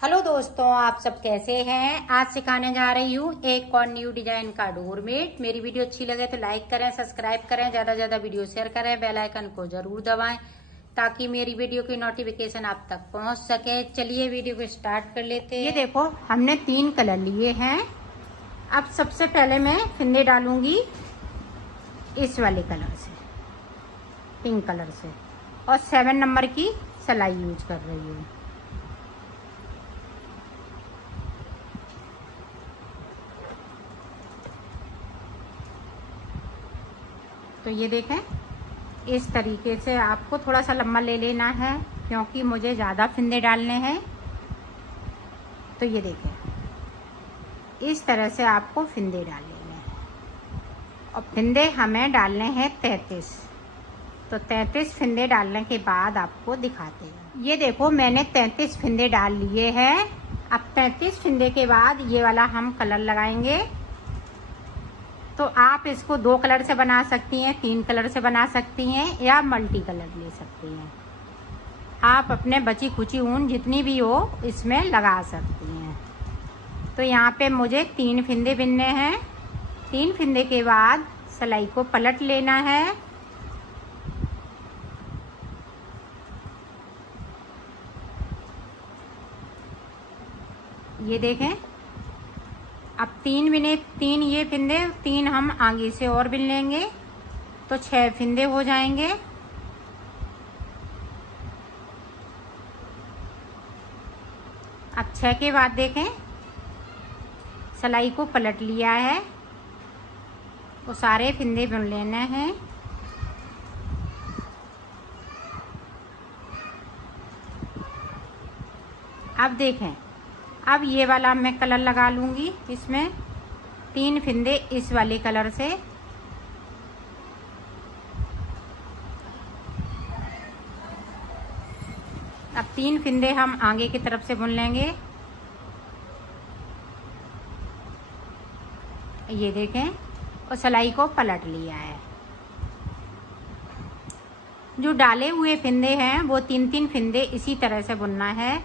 Hello दोस्तों, आप सब कैसे हैं। आज सिखाने जा रही हूँ एक और न्यू डिजाइन का डोरमेट। मेरी वीडियो अच्छी लगे तो लाइक करें, सब्सक्राइब करें, ज्यादा ज्यादा वीडियो शेयर करें, बेल आइकन को जरूर दबाएं ताकि मेरी वीडियो की नोटिफिकेशन आप तक पहुंच सके। चलिए वीडियो को स्टार्ट कर लेते हैं। ये देखो, हमने 3 कलर लिए हैं। अब सबसे पहले मैं फिंदे डालूंगी इस वाले कलर से, पिंक कलर से, और 7 नंबर की सिलाई यूज कर रही हूँ। तो ये देखें, इस तरीके से आपको थोड़ा सा लंबा ले लेना है क्योंकि मुझे ज़्यादा फिंदे डालने हैं। तो ये देखें, इस तरह से आपको फिंदे डाल लेने हैं और फिंदे हमें डालने हैं 33। तो 33 फिंदे डालने के बाद आपको दिखाते हैं। ये देखो, मैंने 33 फिंदे डाल लिए हैं। अब 33 फिंदे के बाद ये वाला हम कलर लगाएंगे। तो आप इसको 2 कलर से बना सकती हैं, 3 कलर से बना सकती हैं, या मल्टी कलर ले सकती हैं। आप अपने बची खुची ऊन जितनी भी हो इसमें लगा सकती हैं। तो यहाँ पे मुझे 3 फिंदे बिनने हैं। 3 फिंदे के बाद सिलाई को पलट लेना है। ये देखें, अब 3 बिने, 3 ये फिंदे, 3 हम आगे से और बिन लेंगे तो 6 फिंदे हो जाएंगे। अब 6 के बाद देखें, सिलाई को पलट लिया है तो सारे फिंदे बुन लेने हैं। अब देखें, अब ये वाला मैं कलर लगा लूंगी। इसमें 3 फिंदे इस वाले कलर से, अब 3 फिंदे हम आगे की तरफ से बुन लेंगे। ये देखें, और सिलाई को पलट लिया है। जो डाले हुए फिंदे हैं वो 3-3 फिंदे इसी तरह से बुनना है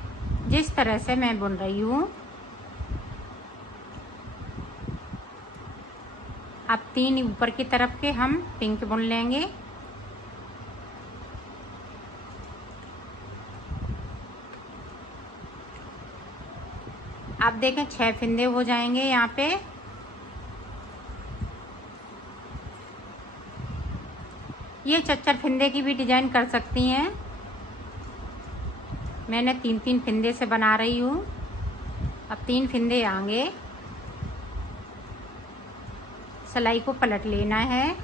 जिस तरह से मैं बुन रही हूँ। अब 3 ऊपर की तरफ के हम पिंक बुन लेंगे। अब देखें, 6 फिंदे हो जाएंगे यहाँ पे। ये 4-4 फिंदे की भी डिजाइन कर सकती हैं। मैंने 3-3 फिंदे से बना रही हूँ। अब 3 फिंदे आगे, सिलाई को पलट लेना है।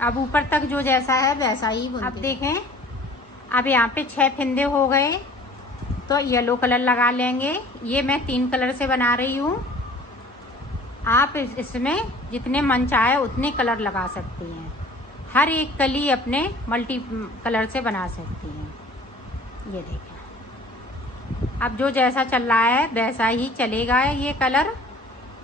अब ऊपर तक जो जैसा है वैसा ही बुनते। अब देखें, अब यहाँ पे 6 फिंदे हो गए तो येलो कलर लगा लेंगे। ये मैं 3 कलर से बना रही हूँ। आप इसमें जितने मन चाहे उतने कलर लगा सकती हैं। हर एक कली अपने मल्टी कलर से बना सकती हैं। ये देखें, अब जो जैसा चल रहा है वैसा ही चलेगा ये कलर।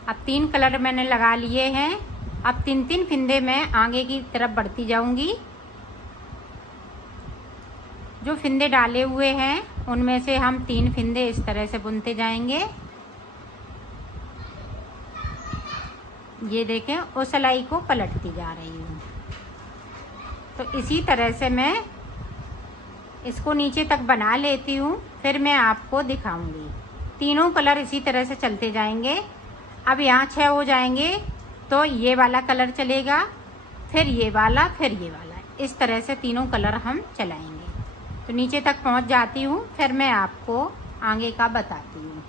अब 3 कलर मैंने लगा लिए हैं। अब 3-3 फिंदे मैं आगे की तरफ बढ़ती जाऊंगी। जो फिंदे डाले हुए हैं उनमें से हम 3 फिंदे इस तरह से बुनते जाएंगे। ये देखें, उस सिलाई को पलटती जा रही हूँ। तो इसी तरह से मैं इसको नीचे तक बना लेती हूँ, फिर मैं आपको दिखाऊंगी। तीनों कलर इसी तरह से चलते जाएंगे। अब यहाँ 6 हो जाएंगे तो ये वाला कलर चलेगा, फिर ये वाला, फिर ये वाला। इस तरह से तीनों कलर हम चलाएंगे। तो नीचे तक पहुँच जाती हूँ, फिर मैं आपको आगे का बताती हूँ।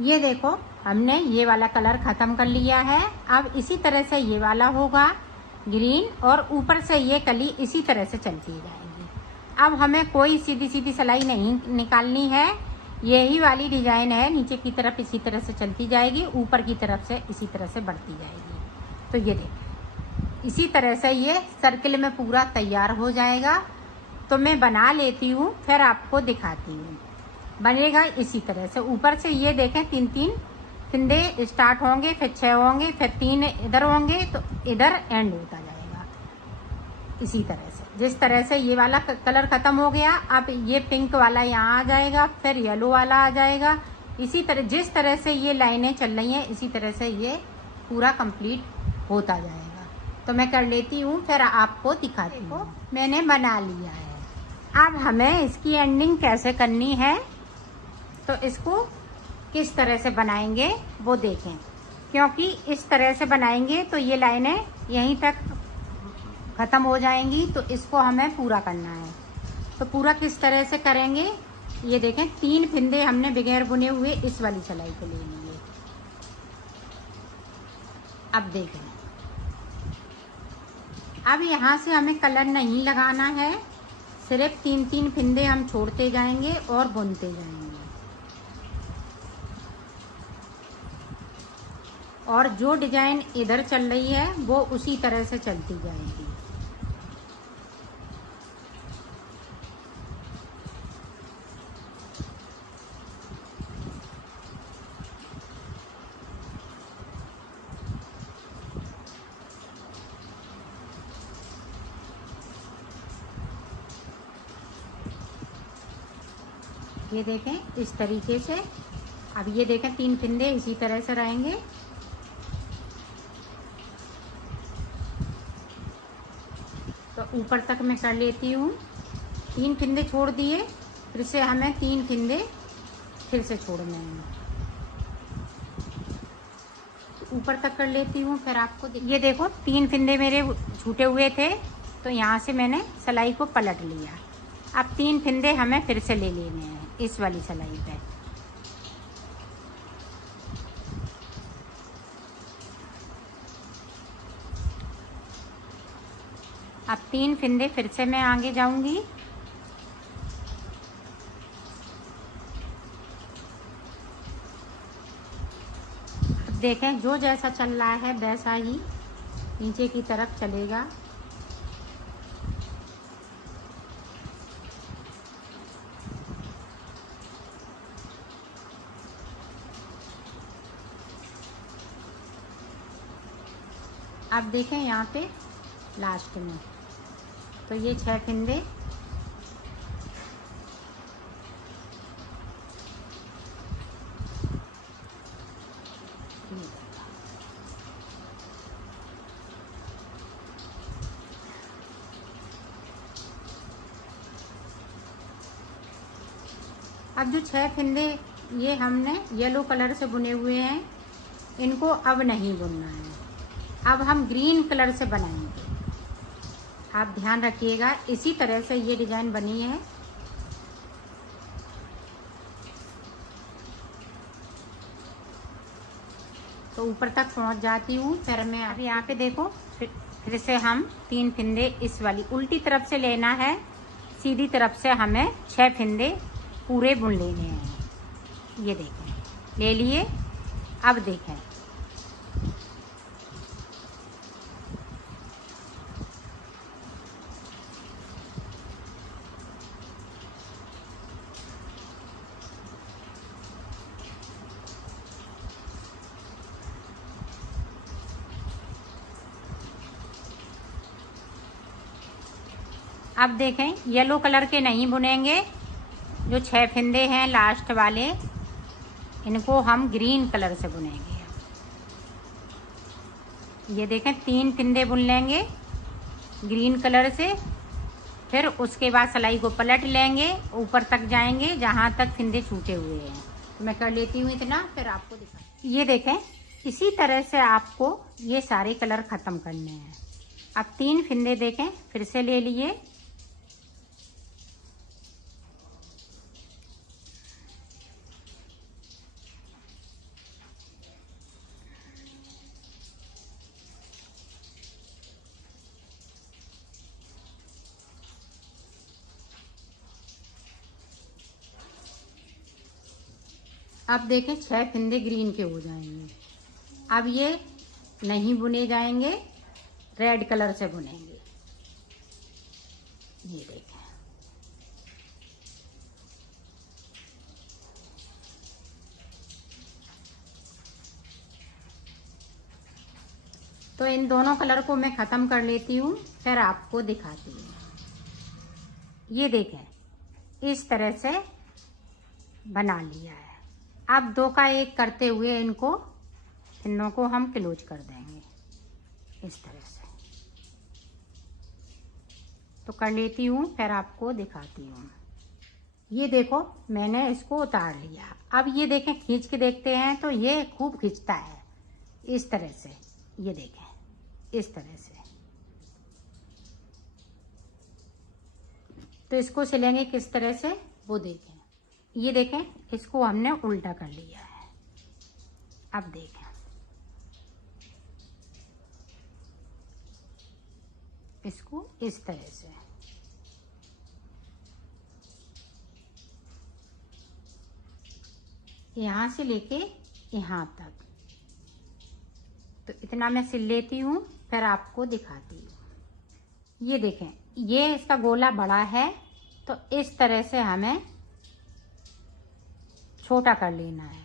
ये देखो, हमने ये वाला कलर ख़त्म कर लिया है। अब इसी तरह से ये वाला होगा ग्रीन, और ऊपर से ये कली इसी तरह से चलती जाएगी। अब हमें कोई सीधी सीधी सिलाई नहीं निकालनी है। यही वाली डिजाइन है, नीचे की तरफ इसी तरह से चलती जाएगी, ऊपर की तरफ से इसी तरह से बढ़ती जाएगी। तो ये देखिए, इसी तरह से ये सर्किल में पूरा तैयार हो जाएगा। तो मैं बना लेती हूँ, फिर आपको दिखाती हूँ। बनेगा इसी तरह से। ऊपर से ये देखें, 3-3 फिंदे स्टार्ट होंगे, फिर 6 होंगे, फिर 3 इधर होंगे, तो इधर एंड होता जाएगा। इसी तरह से, जिस तरह से ये वाला कलर ख़त्म हो गया, अब ये पिंक वाला यहाँ आ जाएगा, फिर येलो वाला आ जाएगा। इसी तरह जिस तरह से ये लाइनें चल रही हैं, इसी तरह से ये पूरा कंप्लीट होता जाएगा। तो मैं कर लेती हूँ, फिर आपको दिखाती हूँ। मैंने बना लिया है। अब हमें इसकी एंडिंग कैसे करनी है, तो इसको किस तरह से बनाएंगे वो देखें, क्योंकि इस तरह से बनाएंगे तो ये लाइनें यहीं तक ख़त्म हो जाएंगी। तो इसको हमें पूरा करना है। तो पूरा किस तरह से करेंगे, ये देखें 3 फिंदे हमने बगैर बुने हुए इस वाली सिलाई को ले लिए। अब देखें, अब यहाँ से हमें कलर नहीं लगाना है, सिर्फ 3-3 फिंदे हम छोड़ते जाएंगे और बुनते जाएंगे, और जो डिजाइन इधर चल रही है वो उसी तरह से चलती जाएगी। ये देखें इस तरीके से। अब ये देखें 3 फिंदे इसी तरह से रहेंगे। तो ऊपर तक मैं कर लेती हूँ। 3 फिंदे छोड़ दिए, फिर से हमें 3 फिंदे फिर से छोड़ने हैं। तो ऊपर तक कर लेती हूँ, फिर आपको ये देखो 3 फिंदे मेरे छूटे हुए थे, तो यहाँ से मैंने सिलाई को पलट लिया। अब 3 फिंदे हमें फिर से ले लेने हैं इस वाली सिलाई पे। अब 3 फिंदे फिर से मैं आगे जाऊंगी। अब देखें जो जैसा चल रहा है वैसा ही नीचे की तरफ चलेगा। अब देखें यहाँ पे लास्ट में, तो ये 6 फिंदे अब जो 6 फिंदे ये हमने येलो कलर से बुने हुए हैं, इनको अब नहीं बुनना है, अब हम ग्रीन कलर से बनाएंगे। आप ध्यान रखिएगा, इसी तरह से ये डिजाइन बनी है। तो ऊपर तक पहुंच जाती हूँ, फिर मैं अब यहाँ पे देखो फिर से हम 3 फिंदे इस वाली उल्टी तरफ से लेना है, सीधी तरफ से हमें 6 फिंदे पूरे बुन लेने हैं। ये देखें ले लिए। अब देखें अब देखें येलो कलर के नहीं बुनेंगे, जो 6 फिंदे हैं लास्ट वाले इनको हम ग्रीन कलर से बुनेंगे। ये देखें 3 फिंदे बुन लेंगे ग्रीन कलर से, फिर उसके बाद सिलाई को पलट लेंगे, ऊपर तक जाएंगे जहाँ तक फिंदे छूटे हुए हैं। तो मैं कर लेती हूँ इतना, फिर आपको दिखा। ये देखें इसी तरह से आपको ये सारे कलर ख़त्म करने हैं। अब 3 फिंदे देखें फिर से ले लिए। अब देखें 6 फिंदे ग्रीन के हो जाएंगे। अब ये नहीं बुने जाएंगे, रेड कलर से बुनेंगे। ये देखें तो इन दोनों कलर को मैं ख़त्म कर लेती हूँ, फिर आपको दिखाती हूँ। ये देखें, इस तरह से बना लिया है। अब 2 का 1 करते हुए इनको को हम क्लोज कर देंगे इस तरह से। तो कर लेती हूँ, फिर आपको दिखाती हूँ। ये देखो, मैंने इसको उतार लिया। अब ये देखें, खींच के देखते हैं तो ये खूब खींचता है इस तरह से। ये देखें, इस तरह से। तो इसको सिलेंगे किस तरह से वो देखें। ये देखें, इसको हमने उल्टा कर लिया है। अब देखें, इसको इस तरह से। यहाँ से लेके यहाँ तक। तो इतना मैं सिल लेती हूँ, फिर आपको दिखाती हूँ। ये देखें, ये इसका गोला बड़ा है, तो इस तरह से हमें छोटा कर लेना है।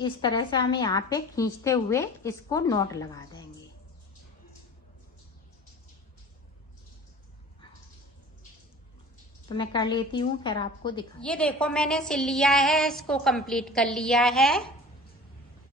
इस तरह से हमें यहाँ पे खींचते हुए इसको नॉट लगा देंगे। तो मैं कर लेती हूँ, फिर आपको दिखा। ये देखो, मैंने सिल लिया है, इसको कंप्लीट कर लिया है।